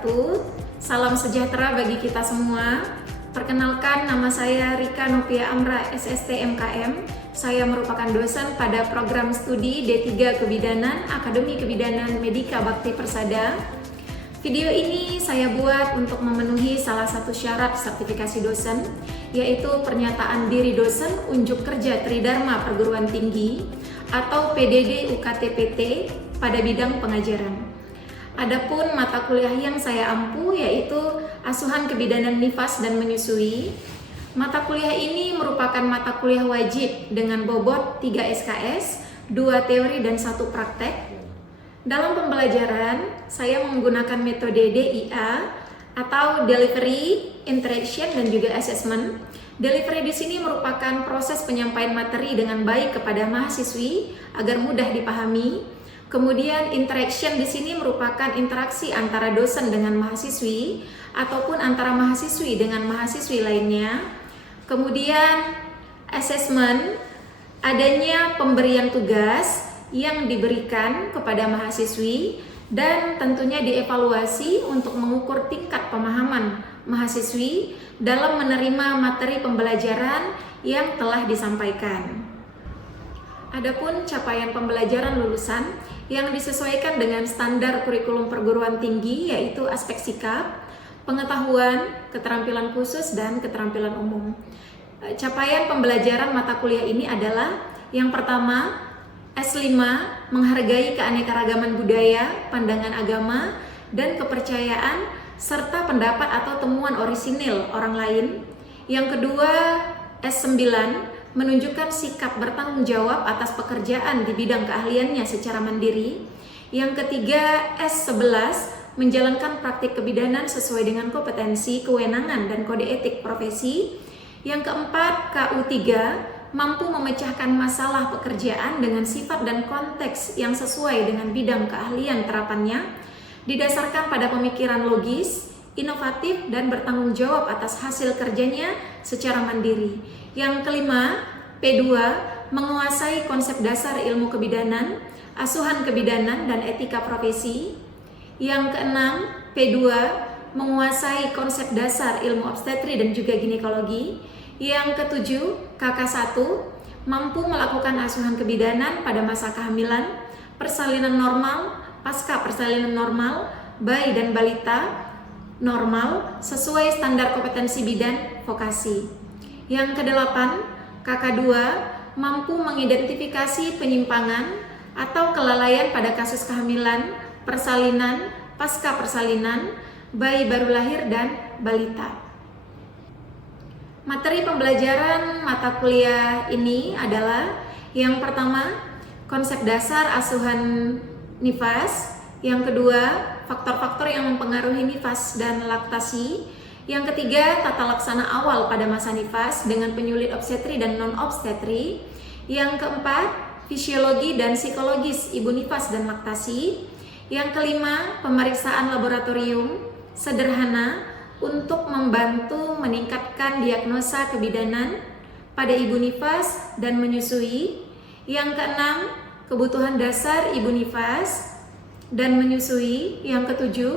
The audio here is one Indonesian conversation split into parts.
wabarakatuh. Salam sejahtera bagi kita semua. Perkenalkan, nama saya Rika Nopia Amra, SST MKM. Saya merupakan dosen pada program studi D3 Kebidanan, Akademi Kebidanan Medika Bakti Persada. Video ini saya buat untuk memenuhi salah satu syarat sertifikasi dosen, yaitu pernyataan diri dosen unjuk kerja Tridharma Perguruan Tinggi atau PDD UKT-PT pada bidang pengajaran. Adapun mata kuliah yang saya ampu yaitu Asuhan Kebidanan Nifas dan Menyusui. Mata kuliah ini merupakan mata kuliah wajib dengan bobot 3 SKS, 2 teori dan 1 praktek. Dalam pembelajaran, saya menggunakan metode DIA atau Delivery, Interaction, dan juga Assessment. Delivery di sini merupakan proses penyampaian materi dengan baik kepada mahasiswi agar mudah dipahami. Kemudian interaction di sini merupakan interaksi antara dosen dengan mahasiswi ataupun antara mahasiswi dengan mahasiswi lainnya. Kemudian assessment, adanya pemberian tugas yang diberikan kepada mahasiswi dan tentunya dievaluasi untuk mengukur tingkat pemahaman mahasiswi dalam menerima materi pembelajaran yang telah disampaikan. Adapun capaian pembelajaran lulusan yang disesuaikan dengan standar kurikulum perguruan tinggi yaitu aspek sikap, pengetahuan, keterampilan khusus, dan keterampilan umum. Capaian pembelajaran mata kuliah ini adalah yang pertama, S5, menghargai keanekaragaman budaya, pandangan agama, dan kepercayaan, serta pendapat atau temuan orisinil orang lain. Yang kedua, S9, menunjukkan sikap bertanggung jawab atas pekerjaan di bidang keahliannya secara mandiri. Yang ketiga, S11, menjalankan praktik kebidanan sesuai dengan kompetensi, kewenangan, dan kode etik profesi. Yang keempat, KU3, mampu memecahkan masalah pekerjaan dengan sifat dan konteks yang sesuai dengan bidang keahlian terapannya, didasarkan pada pemikiran logis, inovatif, dan bertanggung jawab atas hasil kerjanya secara mandiri. Yang kelima, P2, menguasai konsep dasar ilmu kebidanan, asuhan kebidanan, dan etika profesi. Yang keenam, P2, menguasai konsep dasar ilmu obstetri dan juga ginekologi. Yang ketujuh, KK1, mampu melakukan asuhan kebidanan pada masa kehamilan, persalinan normal, pasca persalinan normal, bayi dan balita normal sesuai standar kompetensi bidan vokasi. Yang kedelapan, KK2, mampu mengidentifikasi penyimpangan atau kelalaian pada kasus kehamilan, persalinan, pasca persalinan, bayi baru lahir, dan balita. Materi pembelajaran mata kuliah ini adalah yang pertama, konsep dasar asuhan nifas. Yang kedua, faktor-faktor yang mempengaruhi nifas dan laktasi. Yang ketiga, tata laksana awal pada masa nifas dengan penyulit obstetri dan non-obstetri. Yang keempat, fisiologi dan psikologis ibu nifas dan laktasi. Yang kelima, pemeriksaan laboratorium sederhana untuk membantu meningkatkan diagnosa kebidanan pada ibu nifas dan menyusui. Yang keenam, kebutuhan dasar ibu nifas dan menyusui. Yang ketujuh,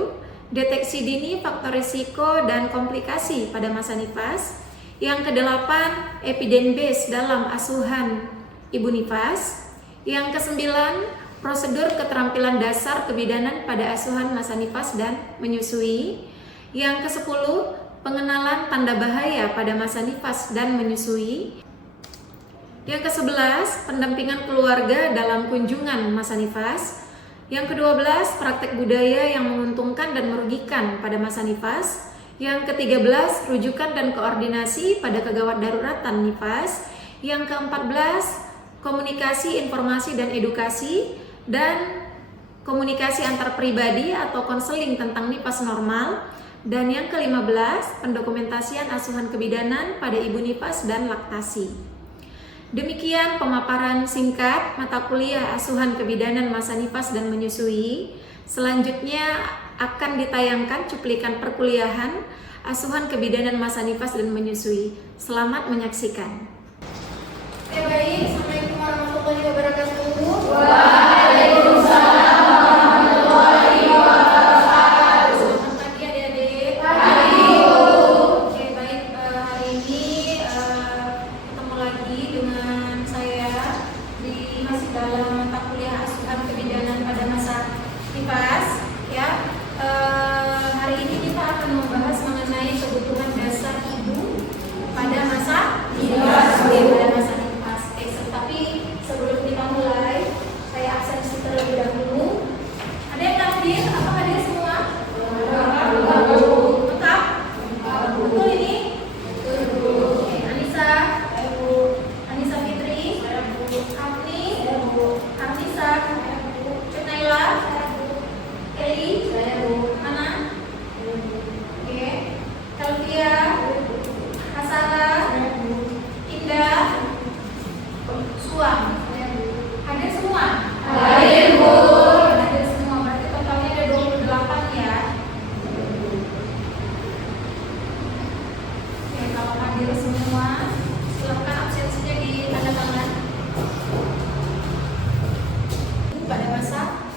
deteksi dini faktor risiko dan komplikasi pada masa nifas. Yang kedelapan, evidence base dalam asuhan ibu nifas. Yang kesembilan, prosedur keterampilan dasar kebidanan pada asuhan masa nifas dan menyusui. Yang ke-10, pengenalan tanda bahaya pada masa nifas dan menyusui. Yang ke-11, pendampingan keluarga dalam kunjungan masa nifas. Yang ke-12, praktek budaya yang menguntungkan dan merugikan pada masa nifas. Yang ke-13, rujukan dan koordinasi pada kegawat daruratan nifas. Yang ke-14, komunikasi, informasi, dan edukasi, dan komunikasi antar pribadi atau konseling tentang nifas normal. Dan yang ke-15, pendokumentasian asuhan kebidanan pada ibu nifas dan laktasi. Demikian pemaparan singkat mata kuliah asuhan kebidanan masa nifas dan menyusui. Selanjutnya akan ditayangkan cuplikan perkuliahan asuhan kebidanan masa nifas dan menyusui. Selamat menyaksikan. Baik, Assalamualaikum warahmatullahi wabarakatuh. Waalaikumsalam warahmatullahi wabarakatuh.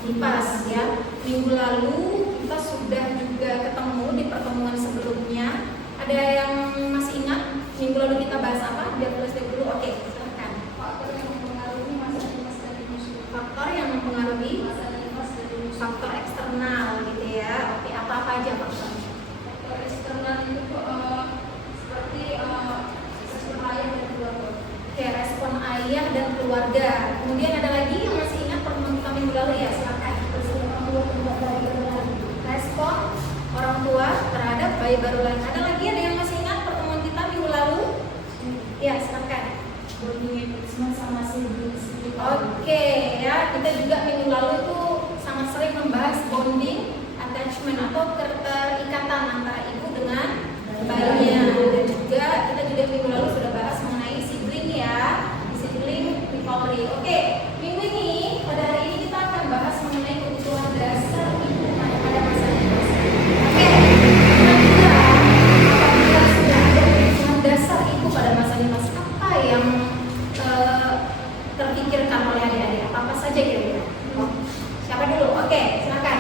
nifas ya. Minggu lalu kita sudah juga ketemu di pertemuan sebelumnya. Ada yang masih ingat minggu lalu kita bahas apa? Dia tulis dulu. Oke, silakan. Faktor yang mempengaruhi masa nifas dari musuh. Faktor yang mempengaruhi faktor eksternal gitu ya. Oke, apa-apa aja faktornya? Faktor eksternal itu seperti respon ayah dan keluarga. Oke, respon ayah dan keluarga. Kemudian ada lagi yang masih ingat pertemuan kita minggu lalu ya, silakan. Respon orang tua terhadap bayi baru lahir. Ada lagi ada yang masih ingat pertemuan kita minggu lalu? Ya, silakan. Bonding sama siblings. Oke, ya kita juga minggu lalu itu sangat sering membahas bonding, attachment atau keterikatan antara ibu dengan bayinya. Dan juga kita juga minggu lalu sudah bahas mengenai sibling ya, sibling rivalry. Oke, minggu ini pada hari ini kita akan bahas mengenai kebutuhan dasar ibu pada masa nifas. Oke, kira-kira apabila sudah ada kebutuhan dasar ibu pada masa nifas, apa yang terpikirkan oleh adik-adik? Apa saja kira-kira? Siapa dulu? Oke, silakan.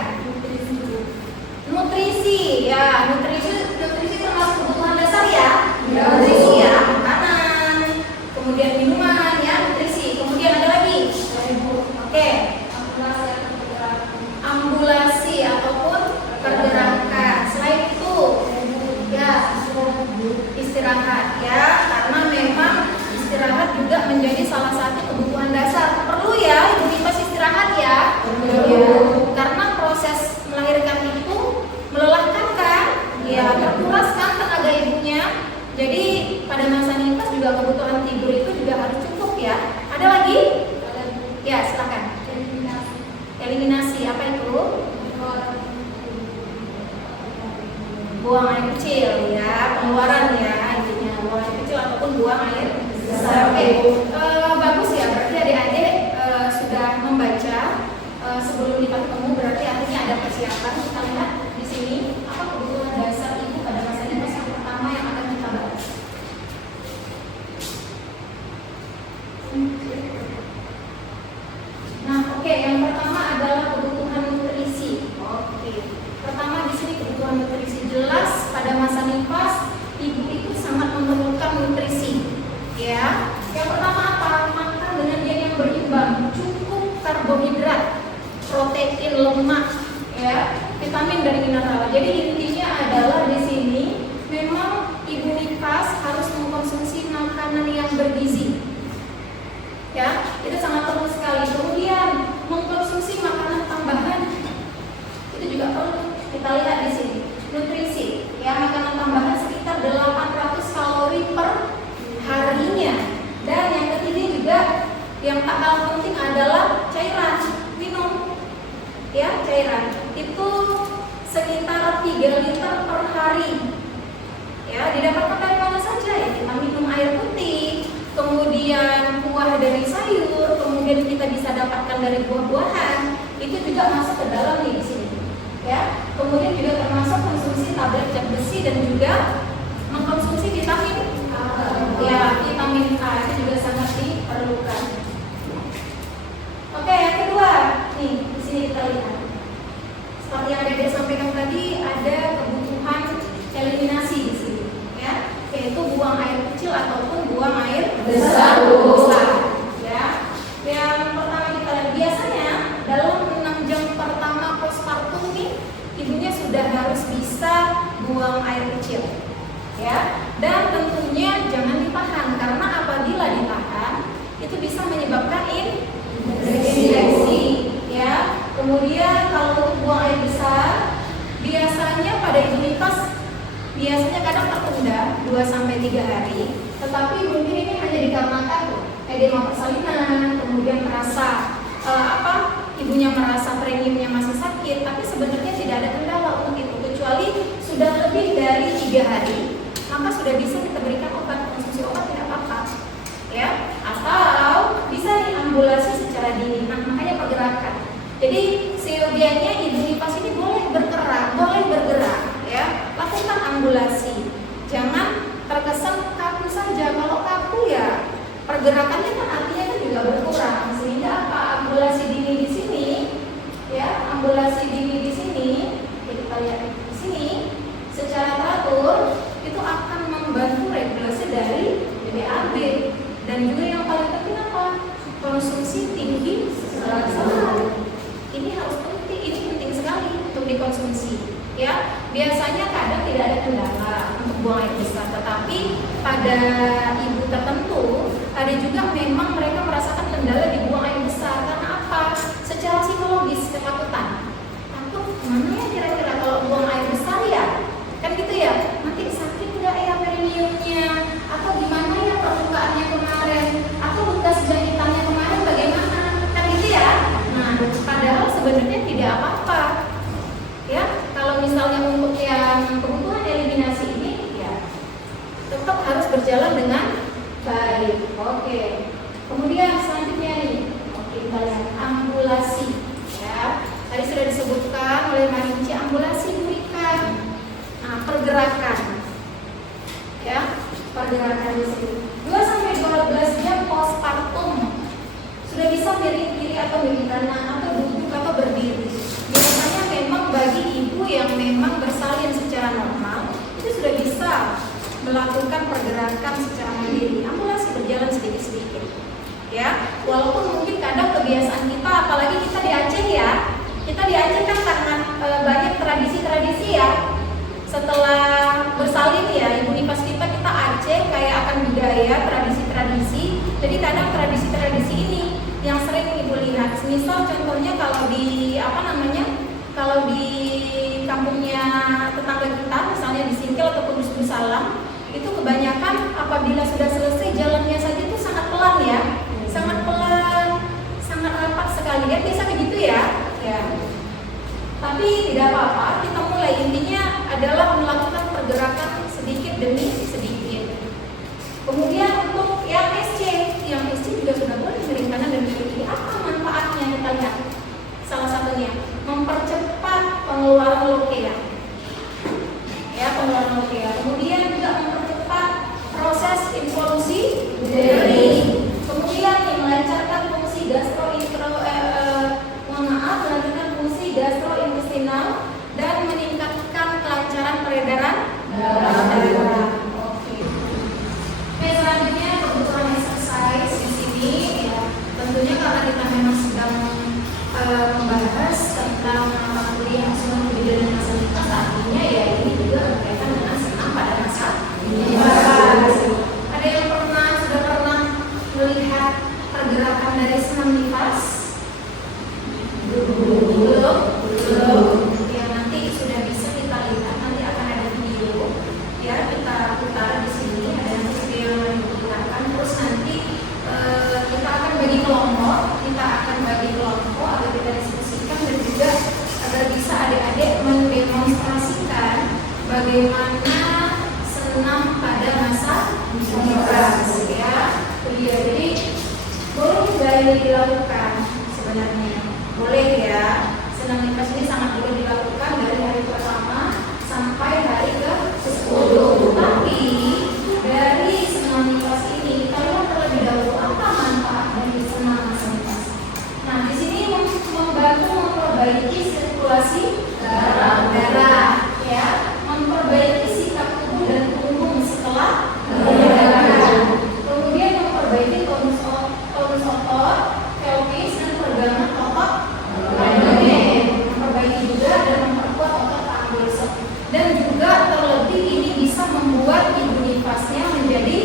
Nutrisi, ya nutrisi termasuk kebutuhan dasar ya. Nutrisi ya, makanan, kemudian minuman ya, nutrisi. Kemudian ada lagi. Oke, ambulasi ataupun pergerakan. Selain itu, ya istirahat ya, karena memang istirahat juga menjadi salah satu kebutuhan dasar. Perlu ya ibu nifas istirahat ya. Ya, karena proses melahirkan itu melelahkan kan? Ya, terkuras kan tenaga ibunya. Jadi pada masa nifas juga kebutuhan tidur itu juga harus cukup ya. Ada lagi? Ya, silakan. Eliminasi apa itu? Buang air kecil ya, pengeluaran ya intinya, buang air kecil ataupun buang air besar. Oke, bagus ya, berarti adik-adik sudah membaca sebelum kita ketemu, berarti artinya ada persiapan. Kita lihat di sini apa kebutuhan dasar ibu pada masa nifas yang pertama yang akan kita bahas. Nah, oke, yang pertama adalah kebutuhan nutrisi. Oke, pertama di sini kebutuhan nutrisi. Jelas pada masa nifas ibu itu sangat memerlukan nutrisi. Ya, yang pertama apa? Makan dengan diet yang berimbang, cukup karbohidrat, protein, lemak, ya, vitamin dan mineral. Jadi intinya adalah di sini memang ibu nifas harus mengkonsumsi makanan yang bergizi. Ya, itu sangat perlu sekali. Kemudian mengkonsumsi makanan tambahan itu juga perlu. Kita lihat di sini nutrisi, ya, makanan tambahan sekitar 800 kalori per harinya. Dan yang ketiga juga yang tak kalah penting adalah cairan minum, ya, cairan itu sekitar 3 liter per hari. Ya, didapatkan dari mana saja ya? Kita minum air putih, kemudian buah dari sayur, kemudian kita bisa dapatkan dari buah-buahan. Itu juga masuk ke dalam nih di sini. Ya, kemudian juga termasuk konsumsi tablet zat besi dan juga mengkonsumsi vitamin ya, vitamin A itu juga sangat diperlukan. Oke, yang kedua, nih di sini kita lihat. Seperti yang Dede sampaikan tadi, ada kebutuhan eliminasi di sini, ya, yaitu buang air kecil ataupun buang air besar. Ya, yang pertama kita lihat biasanya dalam 6 jam pertama postpartum nih, ibunya sudah harus bisa buang air kecil, ya. Dan tentunya jangan ditahan, karena apabila ditahan itu bisa menyebabkan infeksi, ya. Kemudian kalau untuk buang air besar, biasanya pada ibu nifas biasanya kadang tertunda 2-3 hari, tetapi mungkin ini hanya dikarenakan edema persalinan, kemudian merasa ibunya merasa perineumnya masih sakit, tapi sebenarnya tidak ada kendala untuk itu, kecuali sudah lebih dari 3 hari, maka sudah bisa kita berikan obat, konsumsi obat tidak apa-apa, ya, atau bisa diambulasi secara dini. Nah, makanya pergerakan. Jadi seyogianya ibu nifas ini boleh bergerak, ya, lakukan ambulasi. Jangan terkesan kaku saja. Kalau kaku ya pergerakannya kan artinya kan juga berkurang, sehingga apa? Ambulasi dini di sini, ya, ambulasi dini di sini, kita lihat di sini, secara teratur itu akan membantu regulasi dari BBAB. Dan juga yang paling penting apa? Konsumsi tinggi serat. Ini harus penting, ini penting sekali untuk dikonsumsi. Ya, biasanya kadang tidak ada kendala untuk buang air besar, tetapi pada ibu tertentu ada juga memang mereka merasakan kendala di buang air besar. Karena apa? Secara psikologis ketakutan. Takut mana ya kira-kira kalau buang air besar ya? Kan gitu ya? Nanti sakit nggak ya perineumnya? Atau gimana ya permukaannya kemarin? Atau bekas jahitannya kemarin bagaimana? Kan gitu ya? Nah, padahal sebenarnya tidak apa-apa. Ya, kalau misalnya untuk yang kebutuhan eliminasi ini ya tetap harus berjalan dengan baik. Oke. Kemudian selanjutnya nih, oke, kita lihat ambulasi. Ya, tadi sudah disebutkan oleh Marinci ambulasi berikan. Nah, pergerakan. Ya, pergerakan di sini. 2 sampai 12 jam postpartum. Sudah bisa miring-miring atau miring kanan atau duduk atau berdiri. Biasanya memang bagi ibu yang memang bersalin secara normal itu sudah bisa melakukan pergerakan secara mandiri. Ambulasi berjalan sedikit-sedikit. Ya, walaupun mungkin kadang kebiasaan kita, apalagi kita di Aceh ya, kita di Aceh kan karena banyak tradisi-tradisi ya. Setelah bersalin ya, ibu nipas kita Aceh kayak akan budaya tradisi-tradisi. Jadi kadang tradisi-tradisi ini yang sering ibu lihat. Misal contohnya kalau di kalau di kampungnya tetangga kita, misalnya di Singkil ataupun di Salam, itu kebanyakan apabila sudah selesai jalannya saja itu sangat pelan ya, sangat pelan, sangat rapat sekali ya, biasa begitu ya. Tapi tidak apa-apa, kita mulai, intinya adalah melakukan pergerakan sedikit demi sedikit. Kemudian untuk yang SC juga sudah boleh miring kanan dan miring kiri. Apa manfaatnya? Kita lihat. Salah satunya mempercepat pengeluaran lokea. Ya, pengeluaran lokea. Kemudian juga mempercepat proses involusi dari. Kemudian melancarkan fungsi melancarkan fungsi gastrointestinal dan meningkatkan kelancaran peredaran darah. Selanjutnya kebutuhan exercise di sini ya, tentunya karena kita memang sedang membahas tentang kuliah asuhan kebidanan masa nikah, artinya ya ini juga berkaitan dengan senam pada masa nifas. Ada yang sudah pernah melihat pergerakan dari senam nifas? Belum. Ya, nanti sudah bisa kita lihat, nanti akan ada video ya, kita putar di sini, ada yang diputarkan. Terus nanti kita akan bagi kelompok agar kita diskusikan dan juga agar bisa adik-adik mendemonstrasikan bagaimana senam pada masa nifas ya. Jadi boleh juga ini dilakukan sebenarnya, boleh ya. Senam nifas ini sangat boleh dilakukan dari hari pertama sampai hari ke-10. Tapi dari senam nifas ini kita lihat terlebih dahulu apa manfaat dari senam masa nifas. Nah, di sini membantu memperbaiki sirkulasi darah, ya, memperbaiki sikap tubuh dan punggung setelah berolahraga. Kemudian memperbaiki tonus otot, pelvis dan peregangan otot abdomen. Memperbaiki juga dan memperkuat otot panggul. Dan juga terlebih ini bisa membuat ibu nifasnya menjadi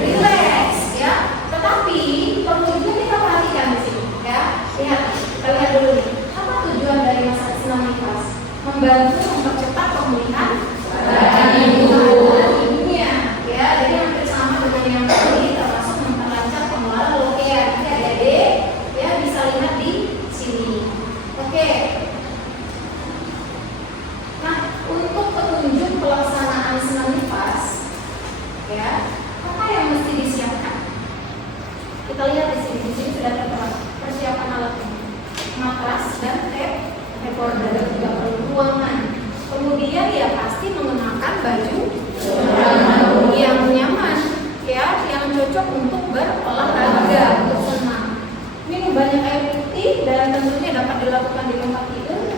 rileks ya. Tetapi perlu juga kita perhatikan di sini ya. Kita lihat dulu nih. Apa tujuan dari masa senam nifas? Membantu mempercepat pemulihan badan ibunya ya. Jadi hampir sama dengan yang tadi, termasuk memperlancar pengeluaran lokea. Jadi adik-adik ya bisa lihat di sini. Oke. Nah, untuk petunjuk pelaksanaan senam nifas ya, apa yang mesti disiapkan? Kita lihat di sini. Di sini sudah tertera persiapan alatnya, matras dan tape recorder, juga perlu ruangan. Kemudian ya pasti mengenakan baju yang nyaman ya, yang cocok untuk berolahraga, untuk senam. Minum banyak air putih dan tentunya dapat dilakukan di tempat tidur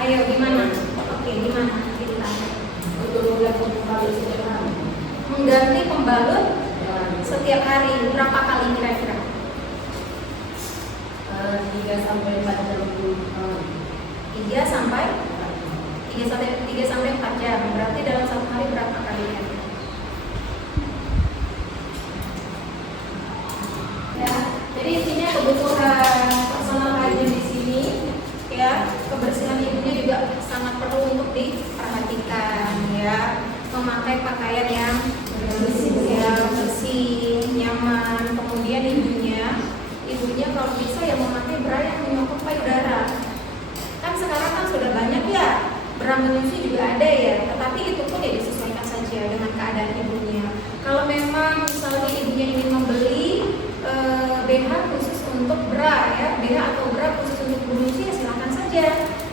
Ayo gimana? Oke, gimana kita? Mengganti pembalut setiap hari berapa kali kira-kira? 3 sampai 4 jam. 3 sampai 4 jam. Berarti dalam satu hari berapa kali ya? Ya, jadi intinya kebutuhan personal hygiene di sini ya, kebersihan ibunya juga sangat perlu untuk diperhatikan ya. Memakai pakaian yang bersih, nyaman. Kemudian ibunya kalau bisa ya memakai bra yang menyangkut payudara. Kan sekarang kan sudah banyak ya bra menyusui juga ada ya, tetapi itu pun ya disesuaikan saja dengan keadaan ibunya. Kalau memang misalnya ibunya ingin membeli BH khusus untuk bra ya, BH atau bra khusus untuk menyusui ya silakan saja.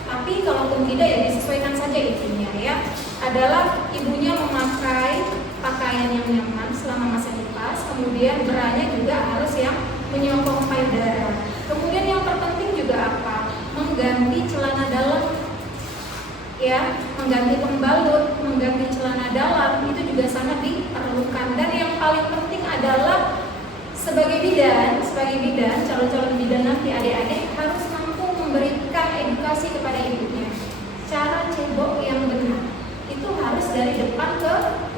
Tapi kalaupun tidak ya disesuaikan saja, intinya ya adalah ibunya memakai pakaian yang nyaman selama masa nifas. Kemudian branya juga harus yang menyokong payudara. Kemudian yang terpenting juga apa? Mengganti celana dalam ya, mengganti pembalut, mengganti celana dalam itu juga sangat diperlukan. Dan yang paling penting adalah sebagai bidan, calon-calon bidan nanti adik-adik harus mampu memberikan edukasi kepada ibunya. Cara cebok yang benar itu harus dari depan ke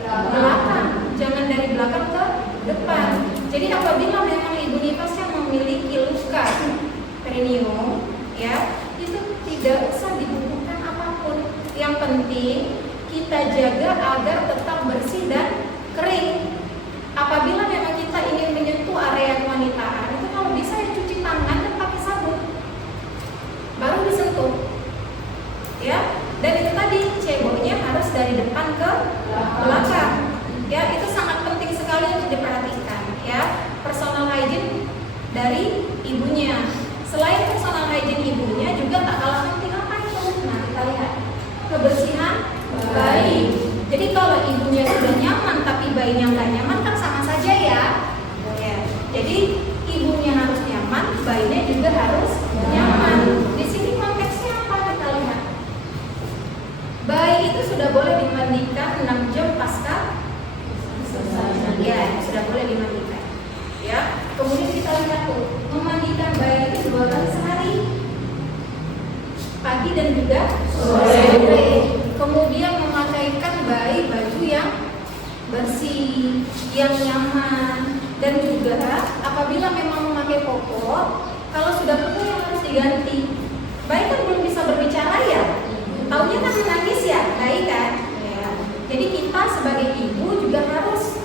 belakang, jangan dari belakang ke depan. Jadi apabila memang ibu nifasnya memiliki luka perineum ya, itu tidak usah dibutuhkan apapun. Yang penting kita jaga agar tetap bersih dan kering. Apabila memang kita ingin menyentuh area kewanitaan, itu kalau bisa ya cuci tangan dan pakai sabun baru disentuh ya. Dan itu tadi ceboknya harus dari depan ke belakang ya, itu sangat penting sekali untuk diperhatikan ya. Personal hygiene dari ibunya, selain personal hygiene ibunya juga tak kalah penting apa itu? Nah kita lihat kebersihan bayi. Jadi kalau ibunya sudah nyaman tapi bayinya nggak nyaman kan sama saja ya. Jadi ibunya harus nyaman, bayinya juga harus nyaman. Di sini konteksnya apa kita lihat? Bayi itu sudah boleh dimandikan 6 jam pasca ya, sudah boleh dimandikan ya. Kemudian kita lihat tuh, memandikan bayi itu 2 kali sehari, pagi dan juga sore. Kemudian memakaikan bayi baju yang bersih, yang nyaman. Dan juga apabila memang memakai popok, kalau sudah penuh yang harus diganti. Bayi kan belum bisa berbicara ya, taunya kan menangis ya, bayi kan ya. Jadi kita sebagai ibu juga harus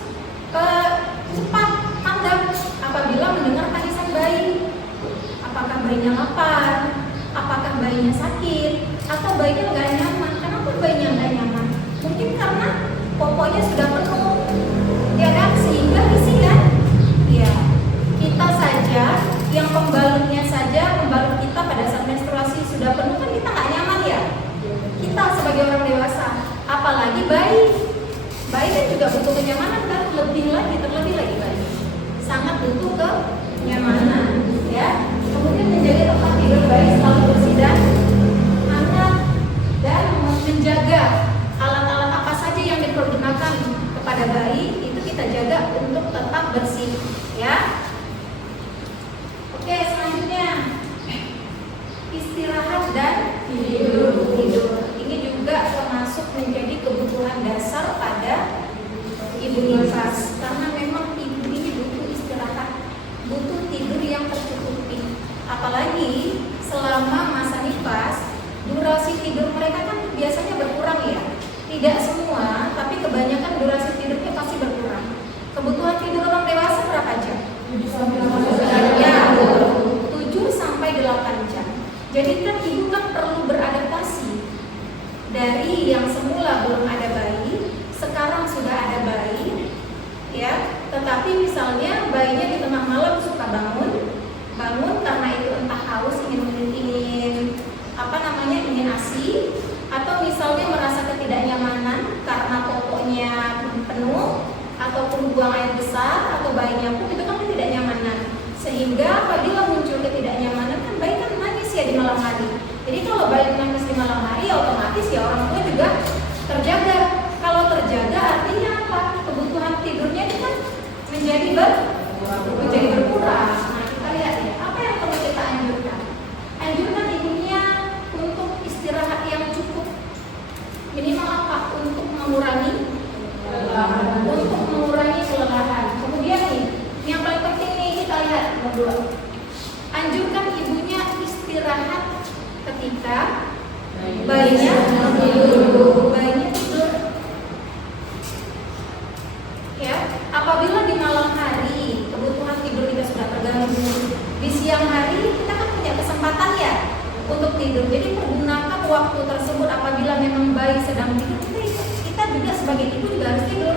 cepat tanggap apabila mendengar tangisan bayi. Apakah bayinya lapar, apakah bayinya sakit, atau bayinya nggak nyaman. Kenapa bayinya nggak nyaman? Mungkin karena popoknya sudah penuh ya kan, sehingga isi kan ya. Kita saja yang pembalutnya saja, pembalut kita pada saat menstruasi sudah penuh kan kita nggak nyaman ya, kita sebagai orang dewasa, apalagi bayi. Bayi kan juga butuh kenyamanan kan, terlebih lagi bayi sangat butuh kenyamanan ya. Kemudian menjaga tempat tidur bayi selalu bersih dan hangat, dan menjaga alat-alat apa saja yang dipergunakan kepada bayi itu kita jaga untuk tetap bersih ya. Oke, selanjutnya istirahat dan tidur. Ini juga termasuk menjadi kebutuhan dasar pada ibu nifas, karena memang ibu ini butuh istirahat, butuh tidur yang tercukupi. Apalagi selama masa nifas, durasi tidur mereka kan biasanya berkurang ya. Tidak semua, tapi kebanyakan durasi tidurnya pasti berkurang. Kebutuhan tidur orang dewasa berapa jam? 7 sampai 8 jam. Jadi kan ibu kan perlu beradaptasi dari yang semula belum ada bayi, sekarang sudah ada bayi ya. Tetapi misalnya bayinya di tengah malam suka bangun karena itu entah haus, ingin ASI, atau misalnya merasa ketidaknyamanan karena popoknya penuh ataupun buang air besar, atau bayinya pun itu kan ketidaknyamanan, sehingga apabila muncul ketidaknyamanan kan bayi kan menangis ya di malam hari. Jadi kalau bayi menangis di malam hari otomatis ya orang tua juga terjaga. Kalau terjaga artinya apa? Kebutuhan tidurnya itu kan menjadi berkurang. Nah, kita lihat ya, apa yang perlu kita anjurkan? Anjurkan ibunya untuk istirahat yang cukup. Minimal apa? Untuk mengurangi kelelahan. Kemudian nih, yang paling penting nih kita lihat nomor 2. Anjurkan ibunya istirahat ketika bayinya tidur. Ya, apabila di malam hari kebutuhan tidur kita sudah terganggu, di siang hari kita kan punya kesempatan ya untuk tidur. Jadi pergunakan waktu tersebut apabila memang bayi sedang tidur, kita juga sebagai ibu juga harus tidur.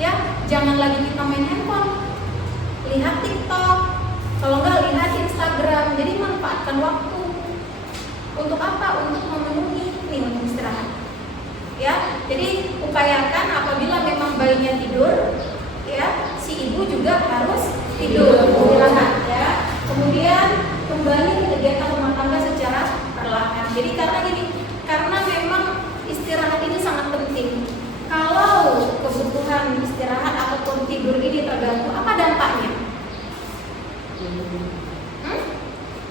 Ya, jangan lagi kita main handphone, lihat TikTok, kalau enggak lihat Instagram. Jadi manfaatkan waktu untuk apa? Untuk memenuhi untuk istirahat. Ya, jadi upayakan apabila memang bayinya tidur, ya, si ibu juga harus tidur, istirahat, ya. Kemudian kembali ke kegiatan rumah tangga secara perlahan. Jadi karena memang istirahat ini sangat penting. Kalau kebutuhan istirahat ataupun tidur ini terganggu, apa dampaknya?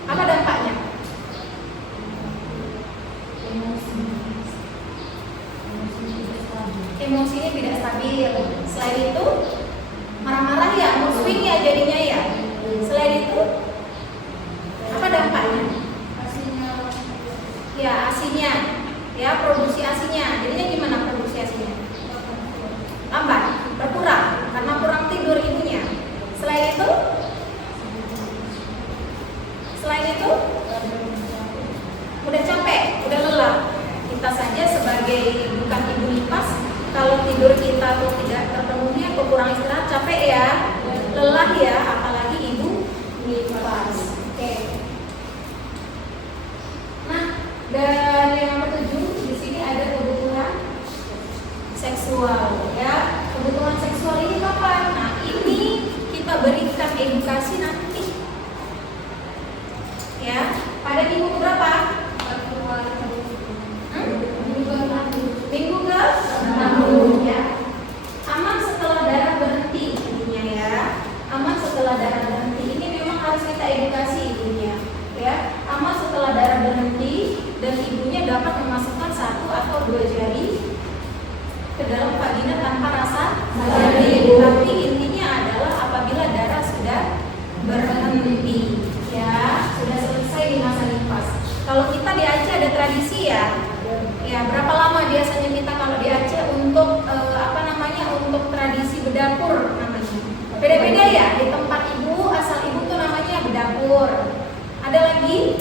Apa dampaknya? Emosinya tidak stabil. Selain itu marah-marah ya, mood swing ya jadinya ya. Selain itu apa dampaknya? Asinya, ya, produksi asinya. Jadinya gimana produksi asinya? Lambat, berkurang karena kurang tidur ibunya. Selain itu udah capek, udah lelah. Kita saja sebagai bukan ibu nifas, kalau tidur kita tuh tidak terpenuhi atau kurang istirahat, capek ya, lelah ya, apalagi ibu nifas. Oke. Nah, dan yang ketujuh di sini ada kebutuhan seksual, ya. Kebutuhan seksual ini kapan? Nah, ini kita berikan edukasi nanti. Ya, pada minggu berapa? Minggu ke-6, ya. Aman setelah darah berhenti intinya ya. Aman setelah darah berhenti. Ini memang harus kita edukasi ibunya, ya. Aman setelah darah berhenti dan ibunya dapat memasukkan 1 atau 2 jari ke dalam vagina tanpa rasa nyeri. Tapi intinya adalah apabila darah sudah berhenti, ya, sudah selesai di masa nifas. Kalau kita di Aceh ada tradisi ya. Ya, berapa lama biasanya kita kalau di Aceh untuk untuk tradisi bedapur namanya. Beda-beda ya, di tempat ibu, asal ibu tuh namanya bedapur. Ada lagi?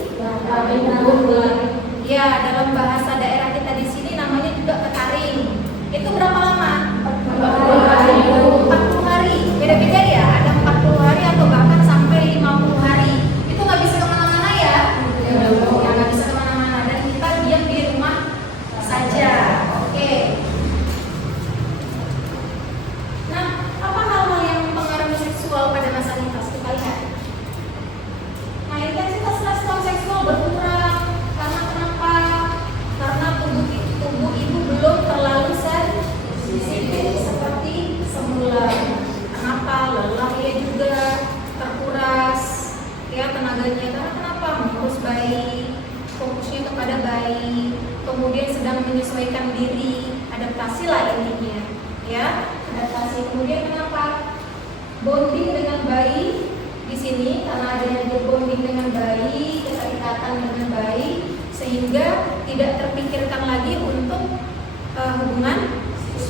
Ya, dalam bahasa daerah kita di sini namanya juga ketaring. Itu berapa lama? 40 hari. Beda-beda ya, ada 40 hari atau bahkan sampai 50 hari. Itu nggak bisa kemana-mana ya? Ya, nggak bisa kemana-mana. Dan kita diam di rumah saja. Oke. Nah, apa hal-hal yang mempengaruhi seksual pada masa nifas? Kita lihat. Nah, intensitas respon seksual berkurang. Karena kenapa? Karena tubuh ibu belum terlalu sensitif seperti semula. Kenapa? Lelah ya juga, terkuras ya tenaganya. Karena kenapa? Mengurus bayi, fokusnya kepada bayi, kemudian sedang menyesuaikan diri, adaptasi lah intinya, ya, adaptasi. Kemudian kenapa? Bonding dengan bayi di sini karena adanya bonding dengan bayi, keterikatan dengan bayi, sehingga tidak terpikirkan lagi untuk hubungan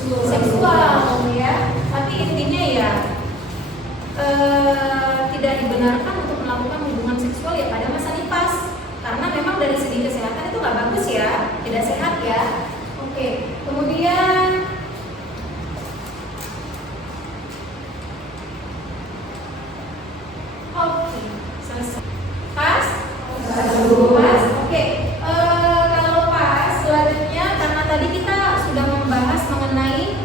seksual, ya. Tapi intinya ya tidak dibenarkan untuk melakukan hubungan seksual ya pada masa nifas. Karena memang dari segi kesehatan itu nggak bagus ya, tidak sehat ya. Oke, kemudian selesai. Pas? Oke, kalau pas selanjutnya karena tadi kita sudah membahas mengenai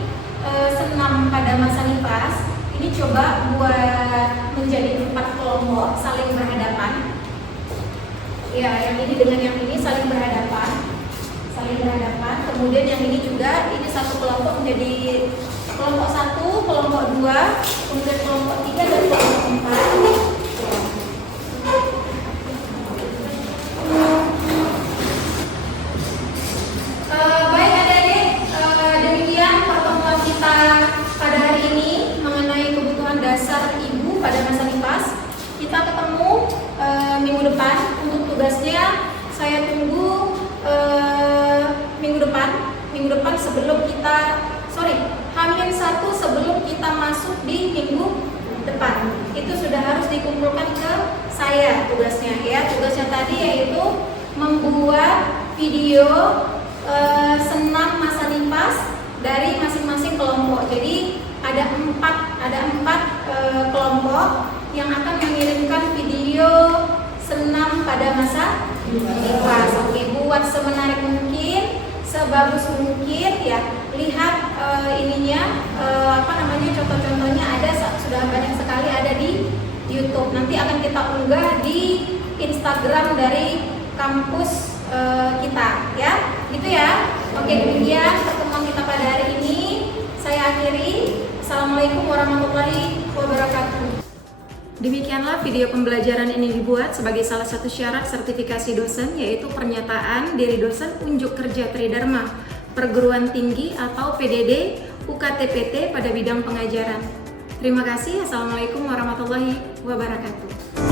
senam pada masa nifas. Ini coba buat menjadi 4 kelompok saling berhadapan. Ya, yang ini dengan yang ini saling berhadapan. kemudian yang ini juga, ini satu kelompok menjadi kelompok 1, kelompok 2, kemudian kelompok 3 dan kelompok 4. Baik adik-adik, demikian pertemuan kita pada hari ini mengenai kebutuhan dasar ibu pada masa nifas. Kita ketemu minggu depan. Untuk tugasnya saya tunggu minggu depan sebelum kita H-1 sebelum kita masuk di minggu depan. Itu sudah harus dikumpulkan ke saya tugasnya ya. Tugasnya tadi yaitu membuat video senam masa nifas dari masing-masing kelompok. Jadi ada empat kelompok yang akan mengirimkan video senam pada masa nifas. Oke, buat semenarik mungkin, sebagus mungkin ya. Lihat contoh-contohnya ada, sudah banyak sekali ada di YouTube. Nanti akan kita unggah di Instagram dari kampus kita ya. Gitu ya. Oke, demikian pertemuan kita pada hari ini. Saya akhiri. Assalamualaikum warahmatullahi wabarakatuh. Demikianlah video pembelajaran ini dibuat sebagai salah satu syarat sertifikasi dosen, yaitu pernyataan diri dosen unjuk kerja Tridharma Perguruan Tinggi atau PDD UKTPT pada bidang pengajaran. Terima kasih. Assalamualaikum warahmatullahi wabarakatuh.